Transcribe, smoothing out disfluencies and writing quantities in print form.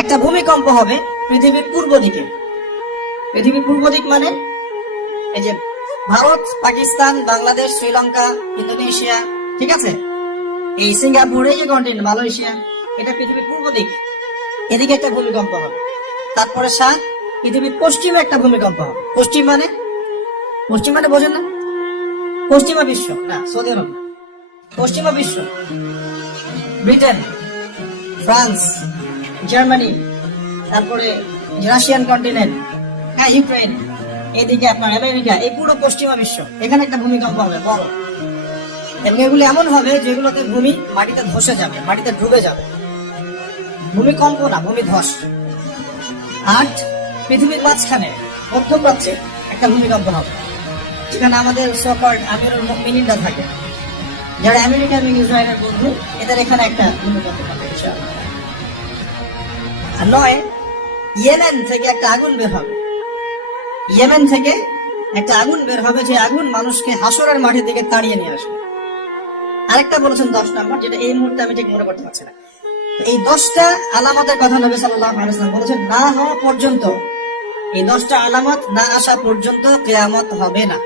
একটা ভূমিকম্প হবে পৃথিবীর পূর্ব দিকে। পৃথিবীর পূর্ব দিক মানে এই যে ভারত, পাকিস্তান, বাংলাদেশ, শ্রীলঙ্কা, ইন্দোনেশিয়া, ঠিক আছে, এই সিঙ্গাপুর, এই যে কন্টিনেন্ট, মালয়েশিয়া, এটা পৃথিবীর পূর্ব দিক। এদিকে একটা ভূমিকম্প হবে। তারপরে 7 পৃথিবীর পশ্চিমে একটা ভূমিকম্প হবে। পশ্চিম মানে বোঝেন না? পশ্চিমা বিশ্ব না, সৌদি আরব, পশ্চিমা বিশ্ব, ব্রিটেন, ফ্রান্স, জার্মানি, তারপরে রাশিয়ান কন্টিনেন্ট, হ্যাঁ, ইউক্রেন, এদিকে আপনার আমেরিকা, এই পুরো পশ্চিমা বিশ্ব, এখানে একটা ভূমিকম্প হবে বড়। এবং এগুলি এমন হবে যেগুলোতে ভূমি মাটিতে ধসে যাবে, মাটিতে ডুবে যাবে। ভূমিকম্প না, ভূমিধস। 8 পৃথিবীর মাঝখানে মধ্যপ্রাচ্যে একটা ভূমিকম্প হবে, যেখানে আমাদের সকল্ড আমিরুল মুমিনিনরা থাকে, যারা আমেরিকা এবং ইসরায়েলের বন্ধু, এদের এখানে একটা ভূমিকম্প হবে ইনশাআল্লাহ। আর 9 ইয়েমেন থেকে একটা আগুন বের হবে। ইয়েমেন থেকে একটা আগুন বের হবে, যে আগুন মানুষকে হাসরের মাঠের দিকে তাড়িয়ে নিয়ে আসবে। আরেকটা বলেছেন 10 নম্বর, যেটা এই মুহূর্তে আমি ঠিক মনে করতে পারছি না। এই 10টা আলামতের কথা নবী সাল্লাল্লাহু আলাইহি ওয়াসাল্লাম বলেছেন, না হওয়া পর্যন্ত, এই 10টা আলামত না আসা পর্যন্ত কিয়ামত হবে না।